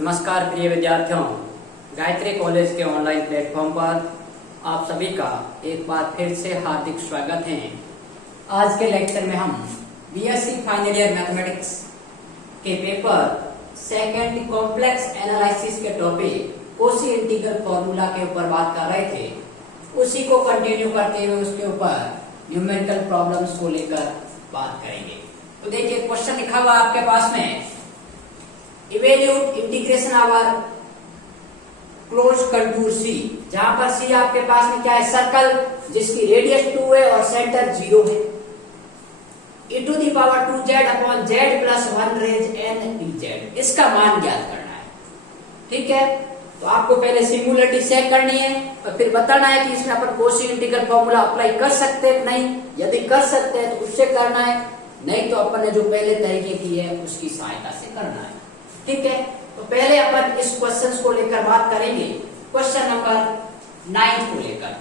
नमस्कार प्रिय विद्यार्थियों, गायत्री कॉलेज के ऑनलाइन प्लेटफॉर्म पर आप सभी का एक बार फिर से हार्दिक स्वागत है। आज के लेक्चर में हम बीएससी फाइनल ईयर मैथमेटिक्स के पेपर सेकंड कॉम्प्लेक्स एनालिसिस के टॉपिक कोशी इंटीग्रल फॉर्मूला के ऊपर बात कर रहे थे। उसी को कंटिन्यू करते हुए उसके ऊपर न्यूमेरिकल प्रॉब्लम्स को लेकर बात करेंगे। तो देखिए, क्वेश्चन लिखा हुआ आपके पास में, evaluate integration over close contour C, जहां पर सी आपके पास में क्या है, सर्कल जिसकी रेडियस 2 है और सेंटर 0 है। e to the power 2z upon z plus 1 raise n dz, इसका मान ज्ञात करना है। ठीक है, तो आपको पहले सिंगुलरिटी चेक करनी है और फिर बताना है कि इसमें अपन कोशी इंटीग्रल फॉर्मूला अप्लाई कर सकते हैं नहीं। यदि कर सकते हैं तो उससे करना है, नहीं तो अपन ने जो पहले तरीके की है उसकी सहायता से करना है। ठीक है, तो पहले अपन इस क्वेश्चन को लेकर बात करेंगे, क्वेश्चन नंबर 9 को लेकर।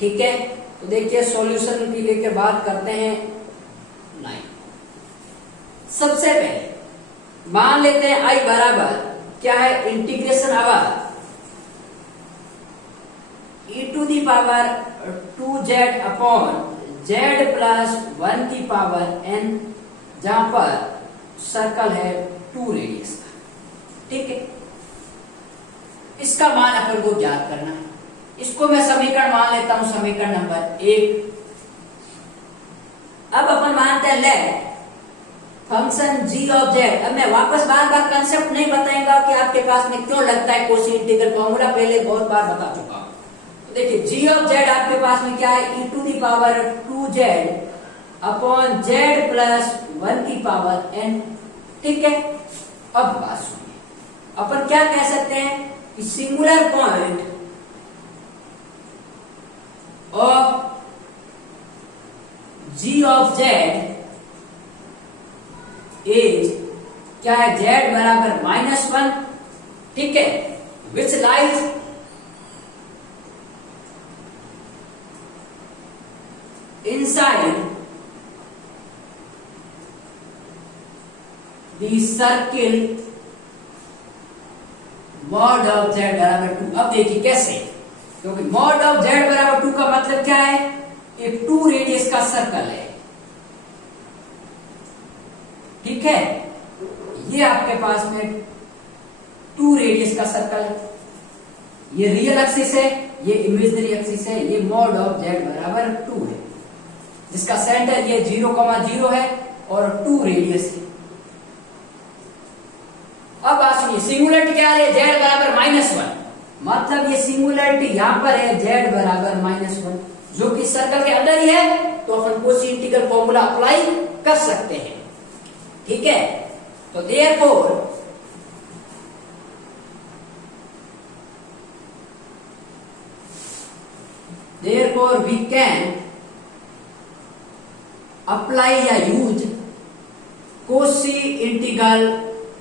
ठीक है, तो देखिए सॉल्यूशन की लेकर बात करते हैं 9। सबसे पहले मान लेते हैं आई बराबर क्या है, integration over e to the power 2z upon z plus 1 की पावर n, जहां पर सर्कल है 2 रेडियस का। ठीक है, इसका मान अपन को ज्ञात करना है। इसको मैं समीकरण मान लेता हूं, समीकरण नंबर 1। अब अपन मानते हैं let function g of z। अब मैं वापस बार बार कंसेप्ट नहीं बताएंगा कि आपके पास में क्यों लगता है कोशी इंटीग्रल फॉर्मूला, पहले बहुत बार बता चुका हूं। तो देखिए g ऑफ z आपके पास में क्या है, e to the power 2z upon z plus 1 की पावर n। ठीक है, अब बात सुनिए, अपन क्या कह सकते हैं कि singular point of g of z is क्या है, z बराबर -1। ठीक है, which lies inside the circle mod of z बराबर 2। अब देखिए कैसे, क्योंकि मॉड ऑफ z बराबर 2 का मतलब क्या है, एक 2 रेडियस का सर्कल है। ठीक है, ये आपके पास में 2 रेडियस का सर्कल है। ये रियल एक्सिस है, ये इमेजिनरी एक्सिस है। ये मॉड ऑफ z बराबर 2 है, जिसका सेंटर ये 0,0 है और 2 रेडियस है। अब बात सुनिए, सिंगुलरिटी क्या है, z बराबर -1, मतलब ये सिंगुलरिटी यहां पर है z बराबर -1, जो कि सर्कल के अंदर ही है। तो अपन कोशी इंटीग्रल फॉर्मूला अप्लाई कर सकते हैं। ठीक है, तो therefore we can apply या यूज कोशी इंटीग्रल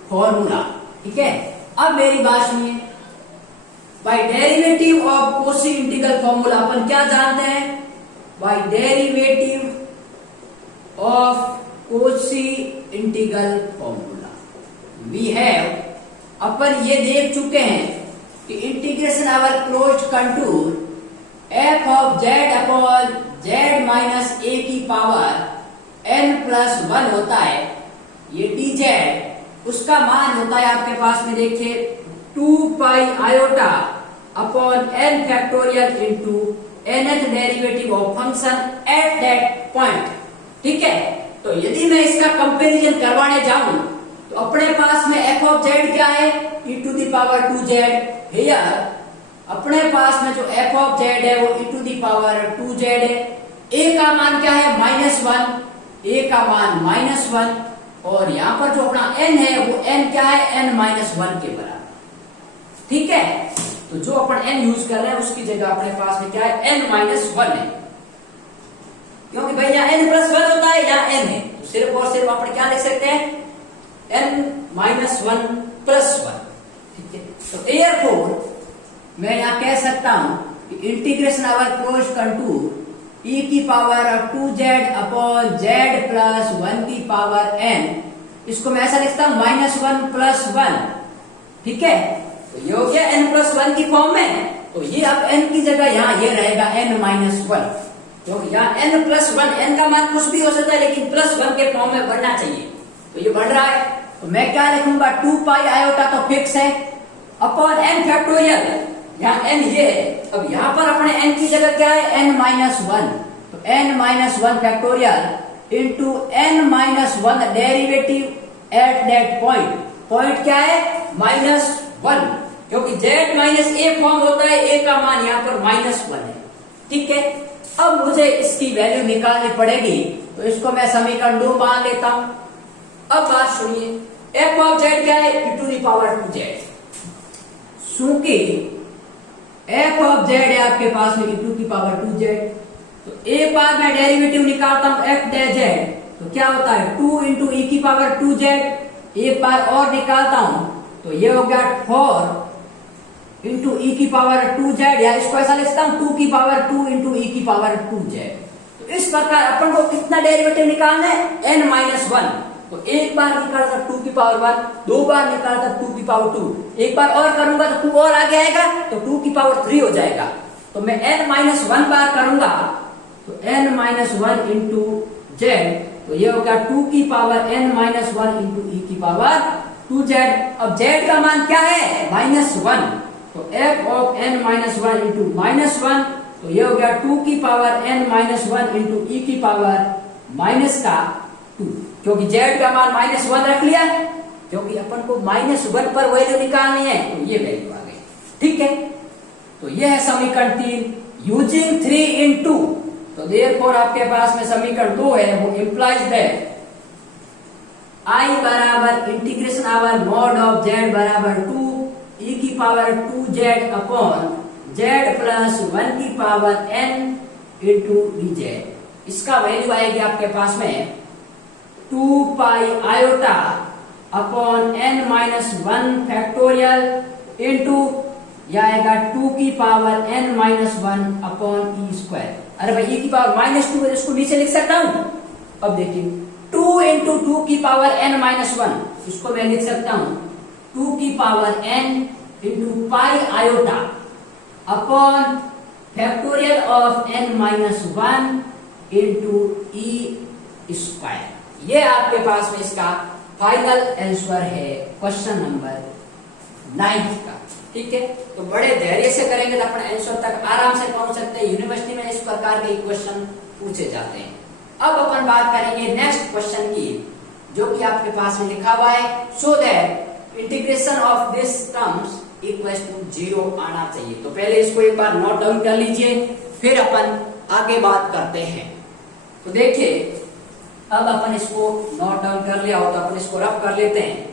फॉर्मूला। ठीक है, अब मेरी बात सुनिए, by derivative of Cauchy integral formula अपन क्या जानते हैं, by derivative of Cauchy integral formula we have, अपन ये देख चुके हैं कि integration over closed contour f of z upon z minus a की पावर n प्लस 1 होता है। ये dz उसका मान होता है आपके पास में, देखिए 2 pi iota upon n factorial into nth derivative of function at that point. ठीक है, तो यदि मैं इसका कंपैरिजन करवाने जाऊं तो अपने पास में f ऑफ z क्या है, e to the power 2z। Here अपने पास में जो f ऑफ z है वो e to the power 2z है। a का मान क्या है, -1, a का मान -1, और यहां पर जो अपना n है वो n क्या है, n-1 के बराबर। ठीक है, तो जो अपन n यूज कर रहे हैं उसकी जगह अपने पास में क्या है, n-1 है, क्योंकि भाई यहाँ n+1 होता है, यहाँ n है, तो सिर्फ और सिर्फ अपन क्या लिख सकते हैं, n-1 + 1। ठीक है, तो therefore मैं यहाँ कह सकता हूं कि integration over closed contour e की power 2z upon z plus 1 की पावर n, इसको मैं ऐसा लिखता हूं -1 + 1। ठीक है, तो ये हो गया n+1 की फॉर्म में। तो ये अब n की जगह यहाँ ये रहेगा n-1, क्योंकि यहाँ n+1, n का मान कुछ भी हो सकता है लेकिन +1 के फॉर्म में बढ़ना चाहिए। तो ये बढ़ रहा है, तो मैं क्या लिखूंगा, 2 पाई आयोटा तो फिक्स है अपॉन n फैक्टोरियल, यहाँ n ये है। अब यहाँ पर अपने n की जगह क्या है, n-1, तो n-1 factorial into n-1 derivative at that point. Point क्या है, -1, क्योंकि z-a फॉर्म होता है, a का मान यहाँ पर -1 है। ठीक है, अब मुझे इसकी वैल्यू निकालनी पड़ेगी, तो इसको मैं समीकरण 2 मान लेता हूं। अब बात सुनिए, f ऑफ z क्या है, e⁻²z। चूंकि f ऑफ z है आपके पास में e⁻²z, तो एक बार मैं डेरिवेटिव निकालता हूं f डैश z, तो क्या होता है 2 इंटू e⁻²z। एक बार और निकालता हूं तो ये हो गया 4 इंटू e⁻²z, या इसको ऐसा लिखता हूं 2 इंटू e⁻²z। तो इस प्रकार अपन को कितना डेरिवेटिव निकालना है, n-1। तो एक बार निकालता 2⁻1, दो बार निकालता 2⁻2, एक बार और करूंगा तो 2 और आगे आएगा तो 2⁻3 हो जाएगा। तो मैं n-1 बार करूंगा तो n-1 इंटू z, तो ये हो गया 2n-1 इंटू e⁻²z। अब z का मान क्या है, -1, तो f ऑफ n-1 इंटू -1, तो ये हो गया 2n-1 इंटू e⁻², क्योंकि z का मान -1 रख लिया, क्योंकि अपन को -1 पर वैल्यू निकालनी है, तो ये वैल्यू आ गई। ठीक है, तो ये है समीकरण 3 यूजिंग 3 इन 2। तो देयरफॉर आपके पास में समीकरण 2 है, वो इंप्लाइज दैट I बराबर integration over mod of z बराबर 2 e⁻²z अपॉन z प्लस 1 की पावर n इंटू dz। इसका वैल्यू आएगी आपके पास में 2 pi iota upon n-1 factorial into यह आएगा 2 की पावर n-1 अपॉन e²। अरे भाई e की पावर -2 है, इसको नीचे लिख सकता हूं। अब देखिए 2 इंटू 2 की पावर n-1, इसको मैं लिख सकता हूं 2 की power n into pi iota upon factorial of n-1 into e²। ये आपके पास में इसका फाइनल आंसर है क्वेश्चन नंबर 9 का। ठीक है, तो बड़े धैर्य से करेंगे तो अपने आंसर तक आराम से पहुंच सकते हैं। यूनिवर्सिटी में इस प्रकार के क्वेश्चन पूछे जाते हैं। अब अपन बात करेंगे नेक्स्ट क्वेश्चन की, जो कि आपके पास में लिखा हुआ है, so that integration of this terms equals to 0 आना चाहिए। तो पहले इसको एक बार नोट डाउन कर लीजिए, फिर अपन आगे बात करते हैं। तो देखिए, अब अपन इसको नोट डाउन कर लिया हो तो अपन इसको रफ कर लेते हैं।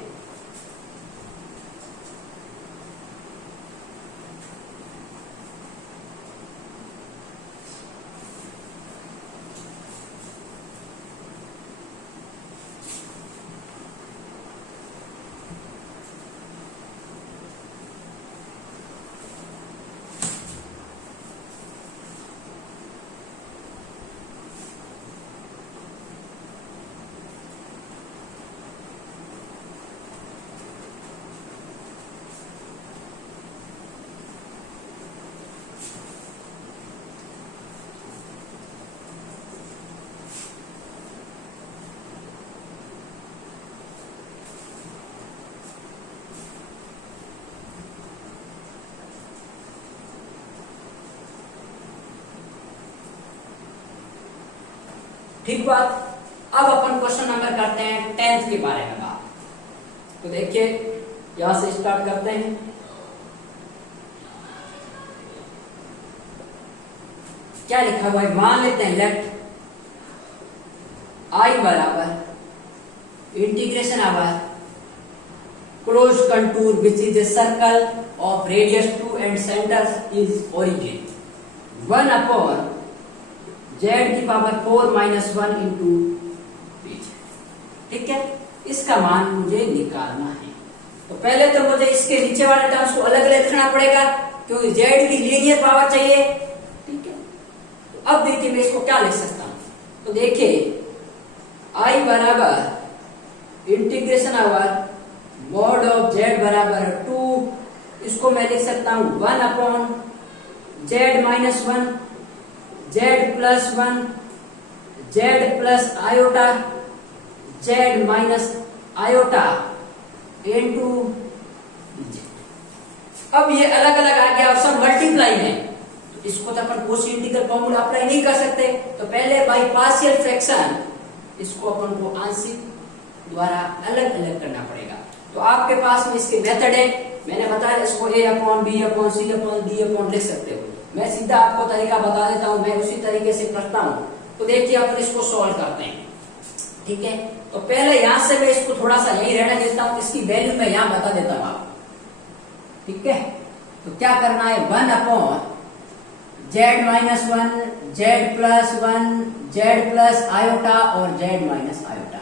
ठीक बात। अब अपन क्वेश्चन नंबर करते हैं 10th के बारे में बात। तो देखिए, यहां से स्टार्ट करते हैं। क्या लिखा हुआ है, मान लेते हैं लेट I बराबर integration over close contour which is a circle of radius 2 and centre is origin 1 upon z की पावर 4 - 1 इंटू बीच। ठीक है, इसका मान मुझे निकालना है। तो पहले तो मुझे इसके नीचे वाले टर्म्स को अलग अलग लिखना पड़ेगा, क्योंकि z की लीनियर पावर चाहिए। ठीक है, तो अब देखिए मैं इसको क्या लिख सकता हूं। तो देखिए I बराबर integration over mod of z बराबर 2, इसको मैं लिख सकता हूं 1 upon Z minus 1, z plus 1, z plus iota, z minus iota into. अब ये अलग अलग आ गया और सब मल्टीप्लाई है, तो इसको तो अपन कोशी इंटीग्रल फॉर्मूला अप्लाई नहीं कर सकते, तो पहले बाई पार्शियल फ्रैक्शन इसको अपन को आंशिक द्वारा अलग अलग करना पड़ेगा। तो आपके पास में इसके मेथड है, मैंने बताया इसको a upon b upon c upon d upon लिख सकते हो। मैं सीधा आपको तरीका बता देता हूं, मैं उसी तरीके से करता हूं। तो देखिए अपन इसको सॉल्व करते हैं, ठीक है। तो पहले यहां से मैं इसको थोड़ा सा यही रहने देता हूं, इसकी वैल्यू मैं यहां बता देता हूं आपको, ठीक है। तो क्या करना है, 1 upon Z minus 1, z plus 1, z plus iota और जेड माइनस आयोटा।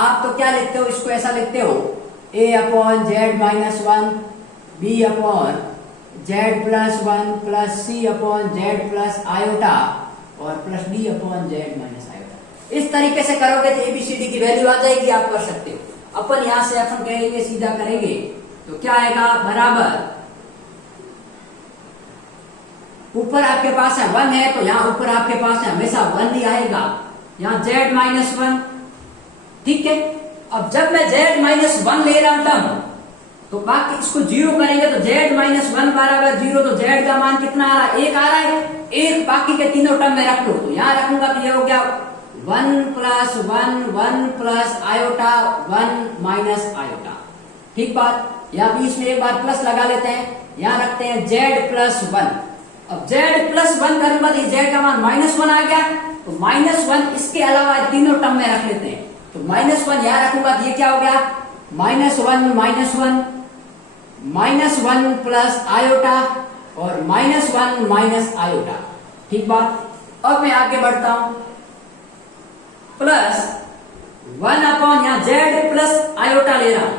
आप तो क्या लिखते हो, इसको ऐसा लिखते हो a upon Z minus 1, B upon Z plus 1 plus C upon Z plus iota और plus D upon Z minus iota. इस तरीके से करोगे तो एबीसीडी की वैल्यू आ जाएगी, आप कर सकते हो। अपन यहां से अपन करेंगे, सीधा करेंगे तो क्या आएगा, बराबर ऊपर आपके पास है 1 है, तो यहां ऊपर आपके पास है हमेशा 1 ही आएगा, यहां जेड माइनस 1, ठीक है। अब जब मैं जेड माइनस 1 ले रहा हूं तो बाकी इसको 0 करेंगे तो जेड माइनस 1 बराबर 0, तो जेड का मान कितना आ रहा है, 1 आ रहा है। 1 बाकी के तीनों टर्म में रख लो, तो यहां रखूंगा तो ये हो गया 1 plus 1, 1 plus iota, 1 minus iota, ठीक बात। यहां बीच में एक बार प्लस लगा लेते हैं, यहां रखते हैं जेड प्लस 1। अब जेड प्लस 1 करूंगा तो जेड का मान -1 आ गया, तो -1 इसके अलावा तीनों टर्म में रख लेते हैं, तो -1 यहां रखूंगा तो ये क्या हो गया, -1 -1 प्लस आयोटा और -1 माइनस आयोटा, ठीक बात। अब मैं आगे बढ़ता हूं, प्लस 1 अपॉन यहां जेड प्लस आयोटा ले रहा हूं,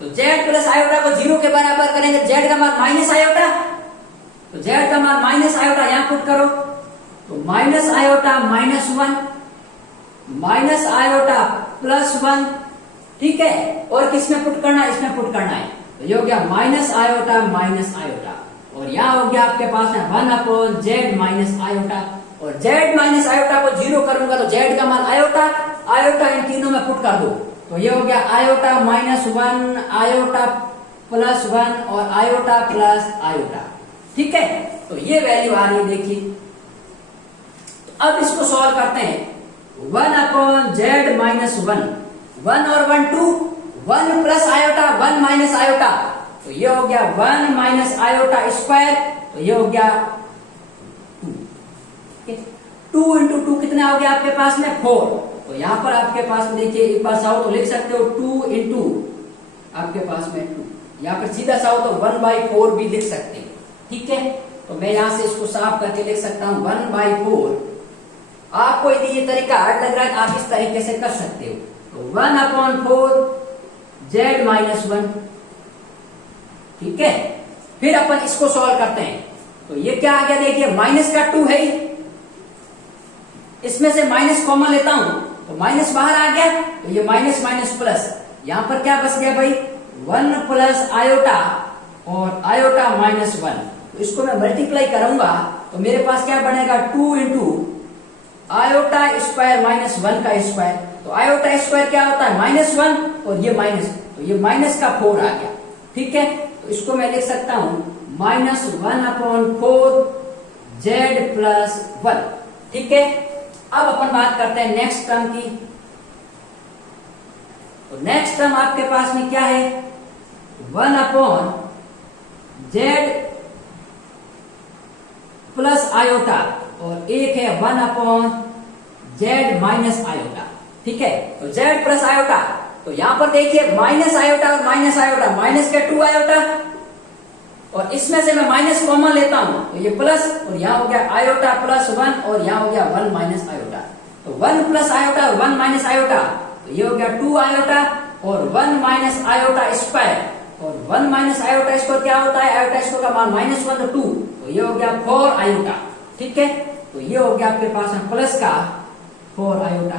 तो जेड प्लस आयोटा को 0 के बराबर करेंगे, जेड का मान माइनस आयोटा, तो जेड का मान माइनस आयोटा यहां पुट करो, तो माइनस आयोटा -1 माइनस आयोटा +1, ठीक है। और किसमें पुट करना है, इसमें पुट करना है, तो ये हो गया माइनस आयोटा माइनस आयोटा, और यहां हो गया आपके पास है 1 अपॉन जेड माइनस आयोटा, और जेड माइनस आयोटा को 0 करूंगा तो जेड का मान आयोटा, आयोटा इन तीनों में पुट कर दो, तो ये हो गया आयोटा -1, आयोटा +1 और आयोटा प्लस आयोटा, ठीक है। तो ये वैल्यू आ रही है, देखिए। अब इसको सॉल्व करते हैं, 1 अपॉन जेड माइनस 1, 1 और 1 2, 1 प्लस आयोटा 1 माइनस आयोटा, तो ये हो गया 1 माइनस आयोटा स्क्वायर, तो ये हो गया 2 इंटू 2 कितना हो गया आपके पास में 4, तो यहां पर आपके पास में देखिए एक बार चाहो तो लिख सकते हो 2 इंटू आपके पास में 2, यहां पर सीधा चाहो तो 1/4 भी लिख सकते हो, ठीक है। तो मैं यहां से इसको साफ करके लिख सकता हूं 1/4। आपको यदि ये तरीका हार्ड लग रहा है आप इस तरीके से कर सकते हो, तो 1/4 जेड माइनस 1, ठीक है। फिर अपन इसको सॉल्व करते हैं, तो ये क्या आ गया, देखिए माइनस का 2 है ही, इसमें से माइनस कॉमन लेता हूं तो माइनस बाहर आ गया, तो ये माइनस माइनस प्लस, यहां पर क्या बच गया भाई 1 प्लस आयोटा और आयोटा -1, तो इसको मैं मल्टीप्लाई करूंगा तो मेरे पास क्या बनेगा 2 इंटू आयोटा स्क्वायर -1 का स्क्वायर, तो आयोटा स्क्वायर क्या होता है -1 और ये माइनस, तो ये माइनस का 4 आ गया, ठीक है। तो इसको मैं लिख सकता हूं -1/4 जेड प्लस 1, ठीक है। अब अपन बात करते हैं नेक्स्ट टर्म की, तो नेक्स्ट टर्म आपके पास में क्या है, 1 जेड प्लस आयोटा और एक है 1 जेड माइनस आयोटा, ठीक है। तो जेड प्लस आयोटा, तो यहां पर देखिए माइनस आयोटा और माइनस आयोटा, माइनस के 2 आयोटा और इसमें से मैं माइनस कॉमन लेता हूं तो ये प्लस, और यहां हो गया आयोटा +1 और यहां हो गया 1 माइनस आयोटा, तो 1 प्लस आयोटा और 1 माइनस आयोटा, तो ये हो गया 2 आयोटा और 1 माइनस आयोटा स्क्वायर, और 1 माइनस आयोटा स्क्वायर क्या होता है, आयोटा स्क्वायर का मान -1 तो 2, तो ये हो गया 4 आयोटा, ठीक है। तो ये हो गया आपके पास में प्लस का 4 आयोटा,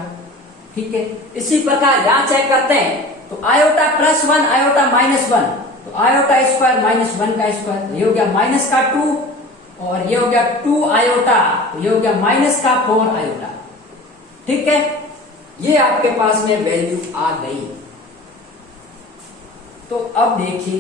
ठीक है। इसी प्रकार यहां चेक करते हैं तो आयोटा प्लस 1 आयोटा माइनस 1, तो आयोटा स्क्वायर माइनस 1 का स्क्वायर, ये हो गया माइनस का 2, और ये हो गया 2 आयोटा, तो ये हो गया माइनस का 4 आयोटा। ठीक है, ये आपके पास में वैल्यू आ गई। तो अब देखिए,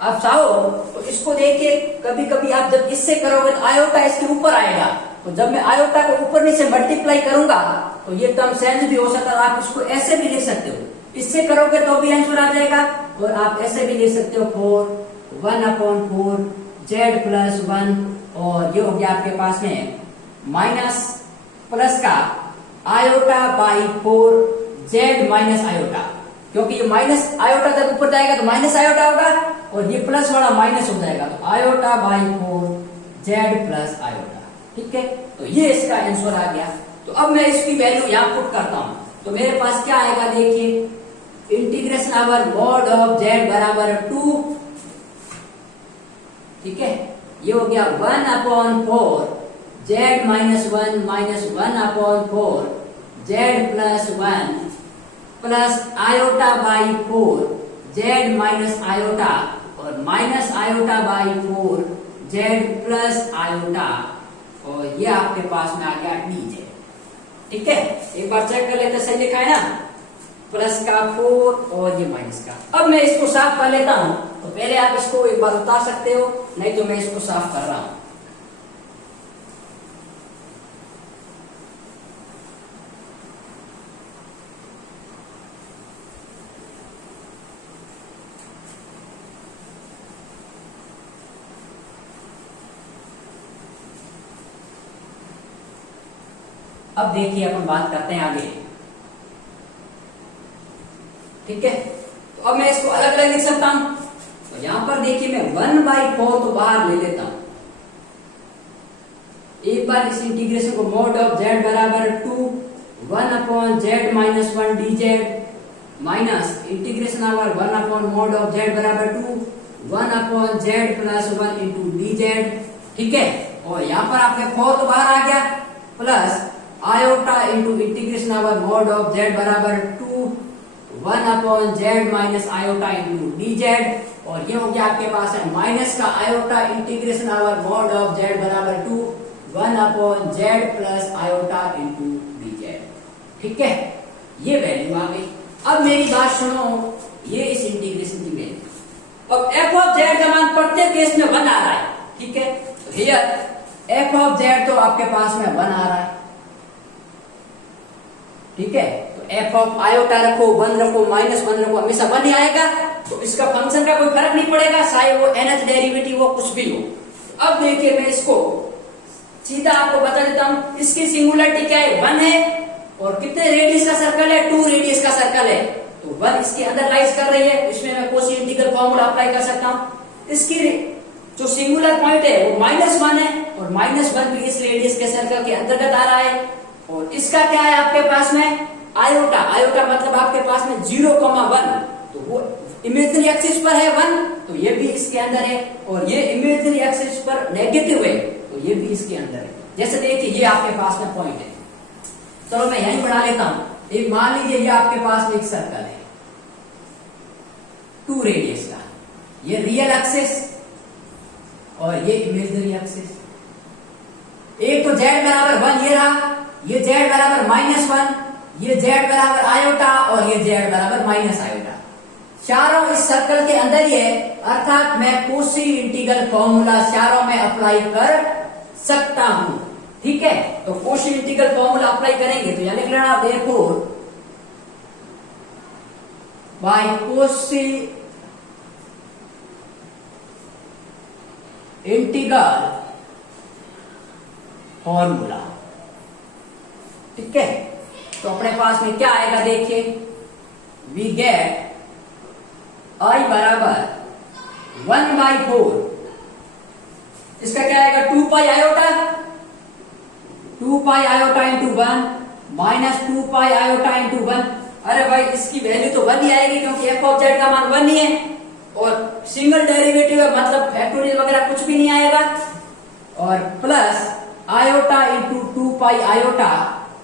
अब चाहो तो इसको देखिए, कभी कभी आप जब इससे करोगे तो आयोटा इसके ऊपर आएगा, तो जब मैं आयोटा को ऊपर नीचे मल्टीप्लाई करूंगा तो ये टर्म चेंज भी हो सकता है। आप इसको ऐसे भी लिख सकते हो, इससे करोगे तो भी आंसर आ जाएगा, और आप ऐसे भी लिख सकते हो 4 1/4 z प्लस 1, और ये हो गया आपके पास में माइनस प्लस का iota by 4 z minus iota, क्योंकि ये माइनस आयोटा जब ऊपर जाएगा तो माइनस आयोटा होगा, और ये प्लस वाला माइनस हो जाएगा, तो iota by 4 z plus iota. ठीक है, तो ये इसका आंसर आ गया। तो अब मैं इसकी वैल्यू यहां पुट करता हूं, तो मेरे पास क्या आएगा देखिए, integration over mod of z बराबर 2, ठीक है, ये हो गया 1/4 z minus 1 minus 1/4 z plus 1 plus iota by 4 z minus iota, और minus iota by 4 z plus iota, और ये आपके पास में आ गया dz। ठीक है, एक बार चेक कर लेते, सही लिखा है ना, प्लस का 4 और ये माइनस का। अब मैं इसको साफ कर लेता हूं, तो पहले आप इसको एक बार उतार सकते हो, नहीं तो मैं इसको साफ कर रहा हूं। अब देखिए, अपन बात करते हैं आगे। ठीक है, तो अब मैं इसको अलग अलग लिख सकता हूं, तो यहां पर देखिए मैं 1/4 तो बाहर ले लेता हूं। एक बार इस इंटीग्रेशन को मॉड ऑफ z बराबर 2 1/z minus 1 dz minus integration over 1/mod of z बराबर 2 1/z प्लस 1 इंटू dz। ठीक है, और यहां पर आपके 4 तो बाहर आ गया, plus iota into integration over mod of z बराबर 2 1/z minus iota into dz, और ये हो गया आपके पास है माइनस का iota integration over mod of z बराबर 2 1/z plus iota into dz। ठीक है, ये वैल्यू आ गई। अब मेरी बात सुनो, ये इस इंटीग्रेशन की वैल्यू। अब f ऑफ z का मान प्रत्येक केस में 1 आ रहा है। ठीक है, तो हियर f ऑफ z तो आपके पास में 1 आ रहा है। ठीक है, तो f ऑफ आयोटा रखो, 1 रखो, माइनस 1 रखो, हमेशा 1 ही आएगा, तो इसका फंक्शन का कोई फर्क नहीं पड़ेगा, चाहे वो nth डेरिवेटिव हो, कुछ भी हो। अब देखिए, मैं इसको सीधा आपको बता देता हूं, इसकी सिंगुलरिटी क्या है, 1 है, और कितने रेडियस का सर्कल है, 2 रेडियस का सर्कल है, तो 1 इसके अंदर लाइज कर रही है, इसमें मैं कोसी इंटीग्रल फॉर्मूला अप्लाई कर सकता हूं। इसकी जो सिंगुलर पॉइंट है वो -1 है, और -1 भी इस रेडियस के सर्कल के अंतर्गत आ रहा है, और इसका क्या है आपके पास में आयोटा, आयोटा मतलब आपके पास में 0,1, तो वो इमेजिनरी एक्सिस पर है 1, तो ये भी इसके अंदर है, और ये इमेजिनरी एक्सिस पर नेगेटिव है, तो ये भी इसके अंदर है। जैसे देखिए, ये आपके पास में पॉइंट है, चलो मैं यहीं बढ़ा लेता हूं। एक मान लीजिए ये आपके पास में एक सर्कल है 2 रेडियस का, ये रियल एक्सिस और ये इमेजिनरी एक्सिस। एक तो z बराबर 1 ये रहा, ये z बराबर -1, ये z बराबर आयोटा, और ये z बराबर माइनस आयोटा। चारों इस सर्कल के अंदर ही है, अर्थात मैं कोसी इंटीग्रल फॉर्मूला चारों में अप्लाई कर सकता हूं। ठीक है, तो कोशी इंटीग्रल फॉर्मूला अप्लाई करेंगे तो यहां लिख लेना, therefore by Cauchy integral formula. ठीक है, तो अपने पास में क्या आएगा देखिए, वी गेट I बराबर 1/4, इसका क्या आएगा 2 pi iota, 2 pi iota into 1 minus 2 pi iota into 1। अरे भाई, इसकी वैल्यू तो 1 ही आएगी, क्योंकि f ऑफ z का मान 1 ही है, और सिंगल डेरिवेटिव है, मतलब फैक्टोरियल वगैरह कुछ भी नहीं आएगा, और plus iota into 2 pi iota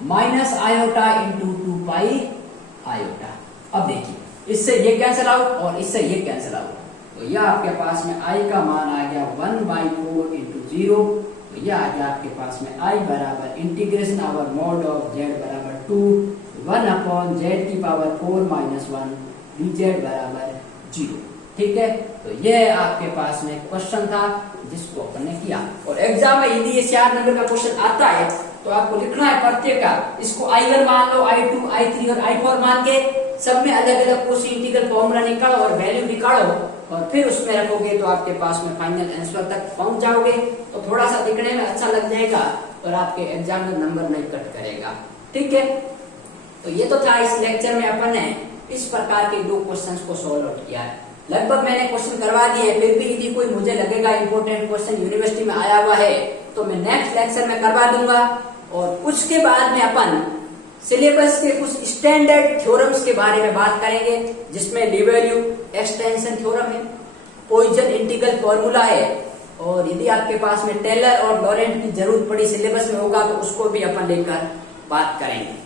minus iota into 2 pi iota. अब देखिए, इससे ये कैंसिल आउट और इससे ये कैंसिल आउट, तो यह आपके पास में i का मान आ गया 1/4 इंटू 0। तो यह आ गया आपके पास में i बराबर integration over mod of z बराबर 2 1/z⁴ - 1 dz बराबर 0। ठीक है, तो ये आपके पास में क्वेश्चन था जिसको अपन ने किया। और एग्जाम में यदि ये 4 नंबर का क्वेश्चन आता है तो आपको लिखना है प्रत्येक का, इसको i1 मान लो, i2, i3 और i4 मान के सब में अलग अलग कोसी इंटीग्रल फॉर्मूला निकालो और वैल्यू निकालो और फिर उसमें रखोगे तो आपके पास में फाइनल आंसर तक पहुंच जाओगे। तो थोड़ा सा दिखने में अच्छा लग जाएगा और आपके एग्जाम में नंबर नहीं कट करेगा। ठीक है, तो ये तो था इस लेक्चर में अपन ने इस प्रकार के 2 क्वेश्चंस को सॉल्व आउट किया है। लगभग मैंने क्वेश्चन करवा दिए, फिर भी यदि कोई मुझे लगेगा इंपॉर्टेंट क्वेश्चन यूनिवर्सिटी में आया हुआ है तो मैं नेक्स्ट लेक्चर में करवा दूंगा। और उसके बाद में अपन सिलेबस के कुछ स्टैंडर्ड थ्योरम्स के बारे में बात करेंगे, जिसमें ली वैल्यू एक्सटेंशन थ्योरम है, पॉइजन इंटीग्रल फॉर्मूला है, और यदि आपके पास में टेलर और लॉरेंट की जरूरत पड़ी सिलेबस में होगा तो उसको भी अपन लेकर बात करेंगे।